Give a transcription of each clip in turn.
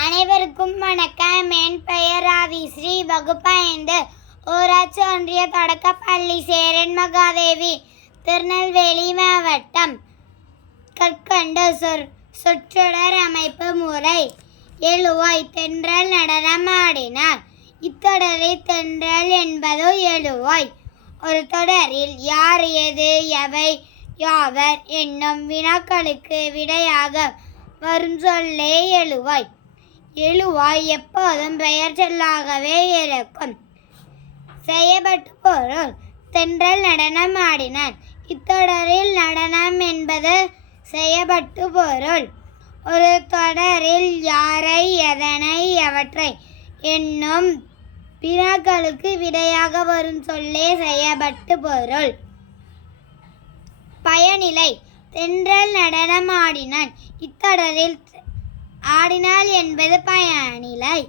அனைவருக்கும் வணக்கம். என் பெயர் ராவிஸ்ரீ. வகுப்பு 5 ஊராட்சி ஒன்றிய தொடக்கப்பள்ளி சேரன் மகாதேவி, திருநெல்வேலி மாவட்டம். கற்கண்டு சொற்றொடர் அமைப்பு முறை. எழுவாய் தென்றல் நடனம் ஆடினார். இத்தொடரில் தென்றல் என்பது எழுவாய். ஒரு தொடரில் யார், எது, எவை, யாவர் என்னும் வினாக்களுக்கு விடையாக வரும் சொல்லே எழுவாய். எழுவாய் எப்போதும் பெயர் சொல்லாகவே இருக்கும். செய்யப்பட்ட பொருள். தென்றல் நடனம் ஆடினார். இத்தொடரில் நடனம் என்பது செய்யப்பட்ட பொருள். ஒரு தொடரில் யாரை, எதனை, எவற்றை என்னும் வினாக்களுக்கு விடையாக வரும் சொல்லே செய்யப்பட்ட பொருள். பயனிலை. தென்றல் நடனம் ஆடினான். இத்தொடரில் ஆடினாள் என்பது பயனிலை.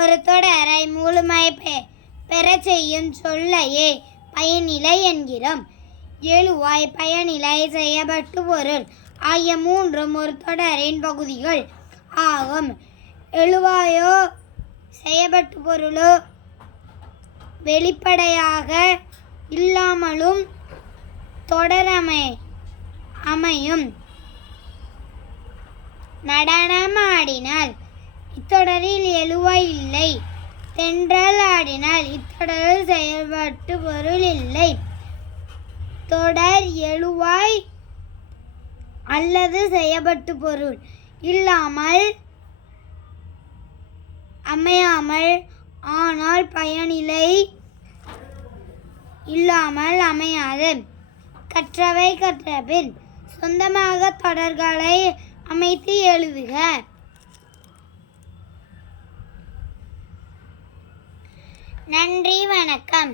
ஒரு தொடரை முழுமை பெற செய்யும் சொல்லையே பயனிலை என்கிறோம். எழுவாய், பயனிலை, செய்யப்பட்ட பொருள் ஆகிய மூன்றும் ஒரு தொடரின் பகுதிகள் ஆகும். எழுவாயோ செய்யப்பட்ட பொருளோ வெளிப்படையாக இல்லாமலும் தொடர் அமையும். நடனம் ஆடினாள். இத்தொடரில் எழுவாய் இல்லை. தென்றல் ஆடினாள். இத்தொடரில் செயல்பட்டு பொருள் இல்லை. தொடர் எழுவாய் அல்லது செய்யப்பட்டு பொருள் இல்லாமல் அமையாமல், ஆனால் பயனிலை இல்லாமல் அமையாது. கற்றவை கற்றபின் சொந்தமாக தொடர்களை அமைத்து எழுதுக. நன்றி, வணக்கம்.